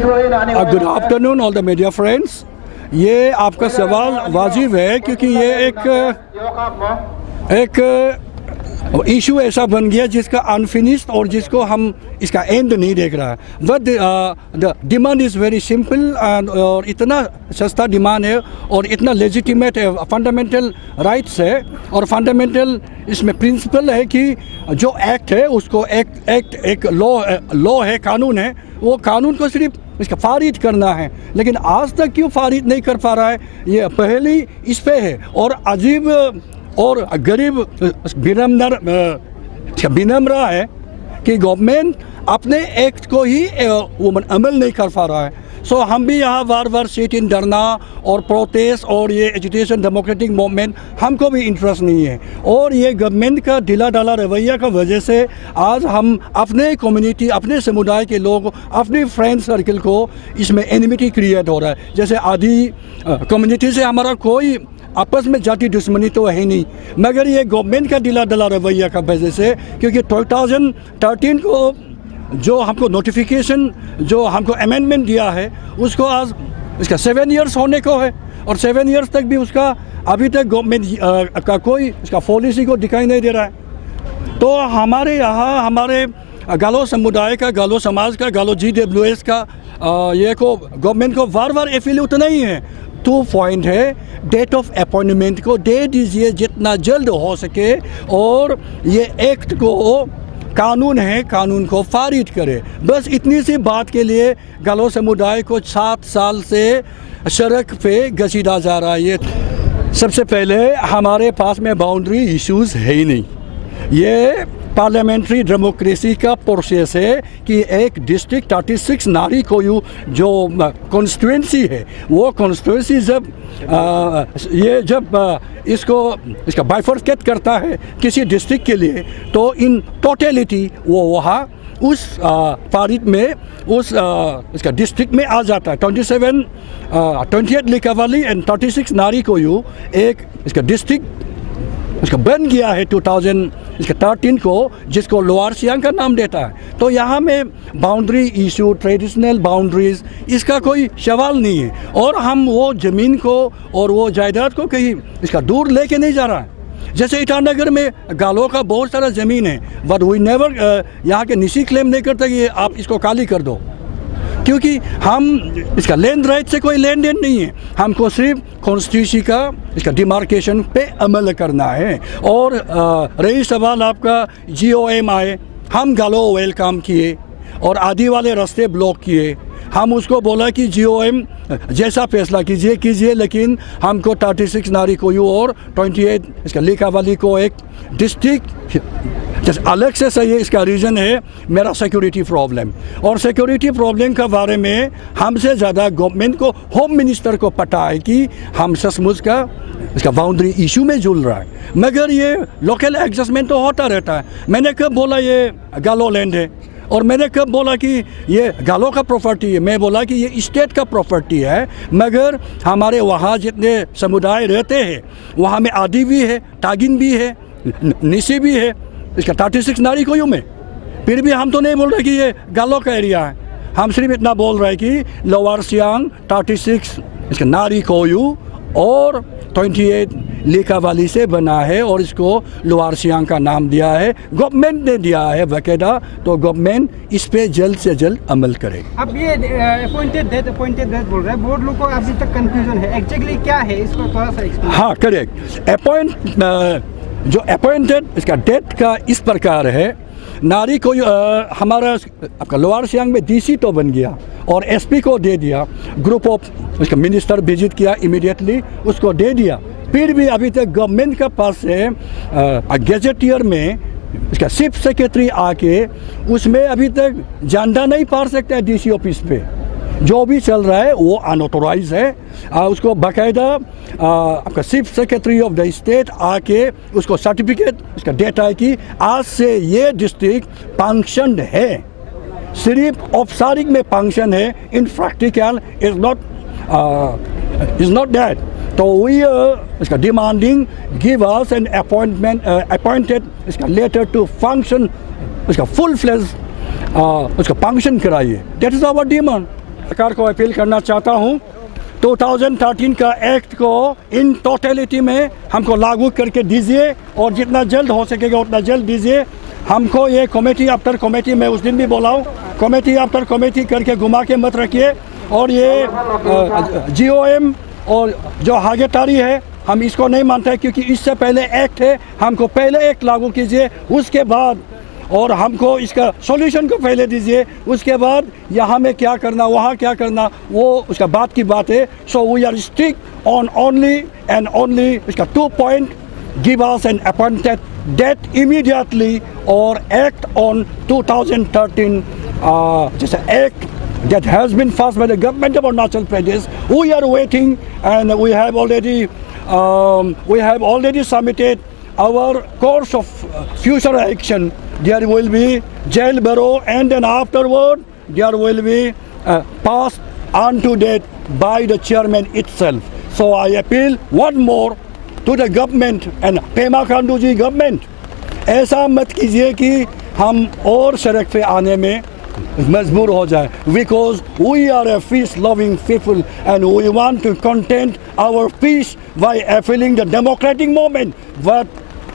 Good afternoon all the media friends. ये आपका सवाल वाजिब है क्योंकि ये एक इशू ऐसा बन गया जिसका अनफिनिश्ड और जिसको हम इसका एंड नहीं देख रहा है। But the demand is very simple और इतना सस्ता डिमांड है और इतना लेजिटिमेट है, फंडामेंटल राइट्स है और फंडामेंटल इसमें प्रिंसिपल है कि जो एक्ट है उसको एक लॉ है, कानून है, वो कानून को सिर्फ इसका फारिद करना है। लेकिन आज तक क्यों फारिद नहीं कर पा रहा है, ये पहली इस पे है। और अजीब और गरीब विनम्र है कि गवर्नमेंट अपने एक्ट को ही वो अमल नहीं कर पा रहा है। सो हम भी यहाँ बार बार सिट इन धरना और प्रोटेस्ट और ये एजुटेशन डेमोक्रेटिक मूवमेंट हमको भी इंटरेस्ट नहीं है। और ये गवर्नमेंट का ढीला ढाला रवैया का वजह से आज हम अपने कम्युनिटी, अपने समुदाय के लोग, अपने फ्रेंड सर्कल को इसमें एनिमिटी क्रिएट हो रहा है। जैसे आधी कम्युनिटी से हमारा कोई आपस में जाति दुश्मनी तो है नहीं, मगर ये गवर्नमेंट का ढीला ढाला रवैया का वजह से, क्योंकि 2013 को जो हमको नोटिफिकेशन, जो हमको अमेंडमेंट दिया है, उसको आज इसका 7 इयर्स होने को है और 7 इयर्स तक भी उसका अभी तक गवर्नमेंट का कोई उसका पॉलिसी को दिखाई नहीं दे रहा है। तो हमारे यहाँ हमारे गालो समुदाय का, गालो समाज का, गालो GWS का ये को गवर्नमेंट को बार बार अपील उतना ही है। 2 पॉइंट है, डेट ऑफ अपॉइंटमेंट को दे दीजिए जितना जल्द हो सके और ये एक्ट को, कानून है, कानून को फारिद करे। बस इतनी सी बात के लिए गालो समुदाय को 7 साल से सड़क पे घसीटा जा रहा है। ये सबसे पहले हमारे पास में बाउंड्री इश्यूज़ है ही नहीं। ये पार्लियामेंट्री डेमोक्रेसी का प्रोसेस है कि एक डिस्ट्रिक्ट 36 नारी को जो कॉन्स्टिट्यूंसी है, वो कॉन्स्टिट्यूंसी जब इसका बाइफर्केट करता है किसी डिस्ट्रिक्ट के लिए, तो इन टोटलिटी वो वहाँ उस पारित में इसका डिस्ट्रिक्ट में आ जाता है। 28 लिकावाली एंड 36 नारी को एक इसका डिस्ट्रिक्ट इसका बन गया है 2013 को, जिसको लोअर सियांग का नाम देता है। तो यहाँ में बाउंड्री इशू, ट्रेडिशनल बाउंड्रीज, इसका कोई सवाल नहीं है। और हम वो ज़मीन को और वो जायदाद को कहीं इसका दूर लेके नहीं जा रहा है। जैसे ईटानगर में गालों का बहुत सारा ज़मीन है, बट वी नेवर यहाँ के निशी क्लेम नहीं करते कि आप इसको खाली कर दो, क्योंकि हम इसका लैंड राइट से कोई लेन देन नहीं है। हमको सिर्फ कॉन्स्टिट्यूशन का इसका डिमार्केशन पे अमल करना है। और रही सवाल आपका GOM आए, हम गालो वेलकम किए और आदि वाले रास्ते ब्लॉक किए। हम उसको बोला कि GOM जैसा फैसला कीजिए, लेकिन हमको 36 नारी को और 28 इसका लिकावाली को एक डिस्ट्रिक्ट जैसे अलग से सही है। इसका रीज़न है मेरा सिक्योरिटी प्रॉब्लम, और सिक्योरिटी प्रॉब्लम के बारे में हमसे ज़्यादा गवर्नमेंट को, होम मिनिस्टर को पता है कि हम सचमुच का इसका बाउंड्री इशू में जुल रहा है। मगर ये लोकल एडजस्टमेंट तो होता रहता है। मैंने कब बोला ये गालो लैंड है, और मैंने कब बोला कि ये गालों का प्रॉपर्टी है? मैं बोला कि ये स्टेट का प्रॉपर्टी है। मगर हमारे वहाँ जितने समुदाय रहते हैं, वहाँ में आदि भी है, तागिन भी है, निसी भी है, इसका 36 नारी को में। फिर भी हम तो नहीं बोल रहे कि ये गालों का एरिया है। हम सिर्फ इतना बोल रहे हैं कि लोअर सियांग 36 इसका नारी को और 28 लिकावाली से बना है, और इसको लोअर सियांग का नाम दिया है, गवर्नमेंट ने दिया है बाकायदा। तो गवर्नमेंट इस पे जल्द से जल्द अमल करे। अब ये अपॉइंटेड डेथ बोल रहे हैं, बहुत लोगों को अभी तक कंफ्यूजन है, एक्जेक्टली क्या है, इसको थोड़ा सा एक्सप्लेन। हाँ, करेक्ट। जो अपॉइंटेड इसका डेथ का इस प्रकार है, नारी को हमारा आपका लोअर सियांग में DC तो बन गया और SP को दे दिया, ग्रुप ऑफ इसका मिनिस्टर विजिट किया, इमीडिएटली उसको दे दिया। फिर भी अभी तक गवर्नमेंट का पास से गैजेटियर में इसका चीफ सेक्रेटरी आके उसमें अभी तक झंडा नहीं पार सकता है DC ऑफिस पे। जो भी चल रहा है वो अनऑथोराइज है। उसको बाकायदा आपका chief secretary of the state आके उसको सर्टिफिकेट इसका देता है कि आज से ये डिस्ट्रिक्ट फंक्शन है, सिर्फ औपचारिक में फंक्शन है, in practical is not that. तो वी इसका demanding give us an appointed इसका लेटर टू फंक्शन, इसका फुल फ्लेज उसका फंक्शन कराइए। That is our demand. सरकार को अपील करना चाहता हूँ 2013 का एक्ट को इन टोटलिटी में हमको लागू करके दीजिए और जितना जल्द हो सकेगा उतना जल्द दीजिए। हमको ये कमेटी आफ्टर कमेटी, मैं उस दिन भी बोला हूँ, कमेटी आफ्टर कमेटी करके घुमा के मत रखिए। और ये GOM और जो हागेटारी है हम इसको नहीं मानते क्योंकि इससे पहले एक्ट है, हमको पहले एक्ट लागू कीजिए उसके बाद, और हमको इसका सॉल्यूशन को पहले दीजिए, उसके बाद यहाँ में क्या करना वहाँ क्या करना वो उसका बात की बात है। So we are strict on only and only इसका 2 point, give us an appointed date immediately और एक्ट ऑन 2013 जैसे act that has been passed by the government of Arunachal Pradesh. We are waiting and we have already submitted our course of future action. There will be jail bureau and then afterward there will be passed on to date by the chairman itself. So I appeal one more to the government and Pema Khandu ji government, ऐसा मत कीजिए कि हम और सड़क पे आने में मजबूर हो जाए, because we are a peace loving people and we want to content our peace by appealing the democratic movement, but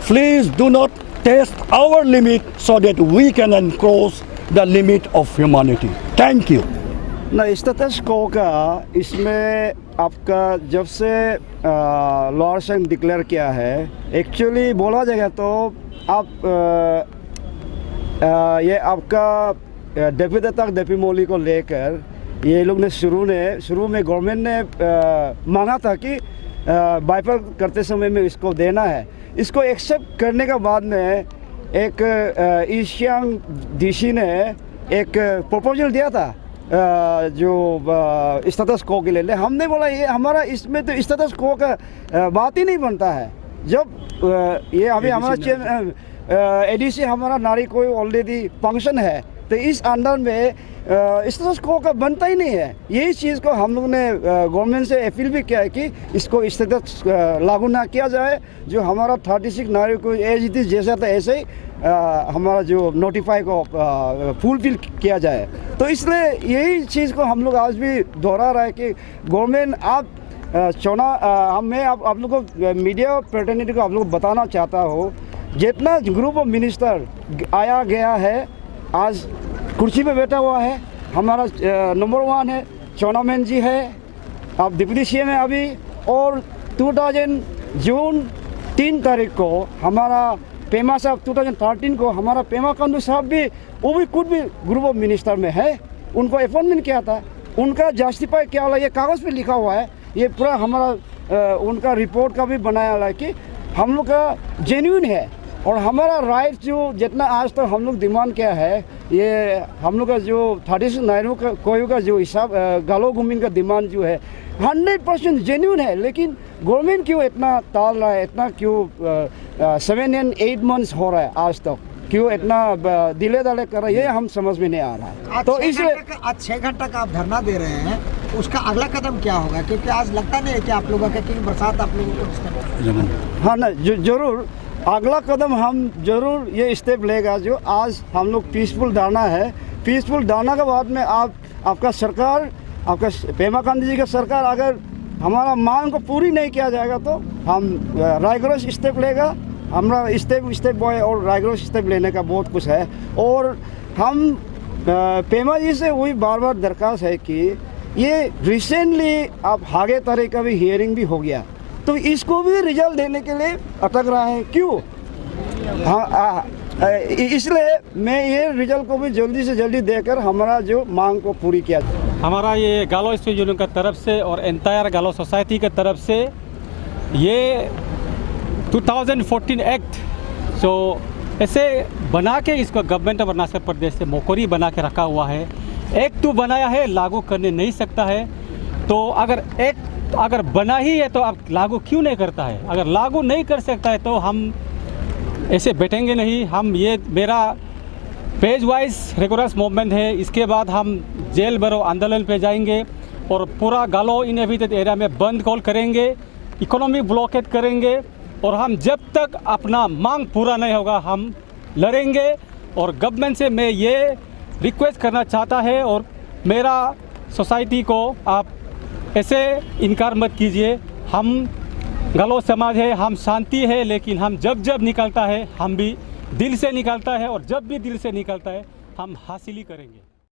please do not test our limit so that we can cross the limit of humanity. Thank you. ना status को का इसमें आपका जब से law Seng declare किया है, actually बोला जाएगा तो आप ये आपका डेप्यूटी तक डेप्यूटी मोली को लेकर ये लोग ने शुरू में गवर्नमेंट ने मांगा था कि बाइपर करते समय में इसको देना है। इसको एक्सेप्ट करने के बाद में एक ईस्ट डीसी ने एक प्रपोजल दिया था जो स्टेटस को के लिए। हमने बोला ये हमारा इसमें तो स्टेटस को का बात ही नहीं बनता है। जब ये अभी हमारा एडीसी हमारा नारी कोई ऑलरेडी फंक्शन है तो इस अंदर में स्टेटस को का बनता ही नहीं है। यही चीज़ को हम लोग ने गवर्नमेंट से अपील भी किया है कि इसको स्टेटस लागू ना किया जाए। जो हमारा 36 नारी को एज इट इज जैसा था ऐसे ही हमारा जो नोटिफाई को फुलफिल किया जाए। तो इसलिए यही चीज़ को हम लोग आज भी दोहरा रहा है कि गवर्नमेंट आप मैं आप लोग को मीडिया प्रतिनिधि को आप लोग बताना चाहता हो, जितना ग्रुप ऑफ मिनिस्टर आया गया है आज कुर्सी पे बैठा हुआ है, हमारा नंबर 1 है चौनामैन जी है, आप डिप्टी CM है अभी, और 2000 जून 3 तारीख को हमारा पेमा साहब 2013 को हमारा पेमा खांडू साहब भी वो भी खुद भी ग्रुप ऑफ मिनिस्टर में है, उनको अपॉइंटमेंट किया था। उनका जस्टिफाई क्या वाला ये कागज़ पे लिखा हुआ है, ये पूरा हमारा उनका रिपोर्ट का भी बनाया हुआ है कि हम लोग का जेन्युइन है और हमारा राइट जो जितना आज तक हम लोग डिमांड किया है, ये हम लोग का जो 36 नायरों का कोई का जो हिसाब गालो गुमिन का डिमांड जो है 100% जेन्युइन है। लेकिन गवर्नमेंट क्यों इतना टाल रहा है, इतना क्यों 7 and 8 months हो रहा है आज तक, क्यों इतना दिले दले कर रहा है, ये हम समझ में नहीं आ रहा है। तो इसलिए आज 6 घंटा का आप धरना दे रहे हैं, उसका अगला कदम क्या होगा? क्योंकि आज लगता नहीं है कि आप लोगों का क्योंकि बरसात आप लोगों को हाँ ना जरूर अगला कदम हम जरूर ये स्टेप लेगा। जो आज हम लोग पीसफुल धरना है, पीसफुल धरना के बाद में आपका सरकार, आपका पेमा खांडू जी का सरकार अगर हमारा मांग को पूरी नहीं किया जाएगा तो हम राइगरस स्टेप लेगा। हमारा स्टेप बॉय और राइगरस स्टेप लेने का बहुत कुछ है। और हम पेमा जी से वही बार बार दरख्वास्त है कि ये रिसेंटली आप हागे तारीख का भी हियरिंग भी हो गया, तो इसको भी रिजल्ट देने के लिए अटक रहा है क्यों? हाँ इसलिए मैं ये रिजल्ट को भी जल्दी से जल्दी देकर हमारा जो मांग को पूरी किया जाए। हमारा ये गालो स्टूडेंट यूनियन का तरफ से और एंटायर गालो सोसाइटी के तरफ से ये 2014 एक्ट जो ऐसे बना के इसको गवर्नमेंट ऑफ अरुणाचल प्रदेश से मोकोरी बना के रखा हुआ है, एक्ट तो बनाया है, लागू करने नहीं सकता है। तो अगर एक्ट अगर बना ही है तो आप लागू क्यों नहीं करता है? अगर लागू नहीं कर सकता है तो हम ऐसे बैठेंगे नहीं। हम ये मेरा पेज वाइज रिगोरस मूवमेंट है, इसके बाद हम जेल भरो आंदोलन पे जाएंगे और पूरा गालो इनहेबिटेड एरिया में बंद कॉल करेंगे, इकोनॉमी ब्लॉकेट करेंगे और हम जब तक अपना मांग पूरा नहीं होगा हम लड़ेंगे। और गवर्नमेंट से मैं ये रिक्वेस्ट करना चाहता है और मेरा सोसाइटी को आप ऐसे इनकार मत कीजिए। हम गालो समाज है, हम शांति है, लेकिन हम जब निकलता है हम भी दिल से निकलता है, और जब भी दिल से निकलता है हम हासिल ही करेंगे।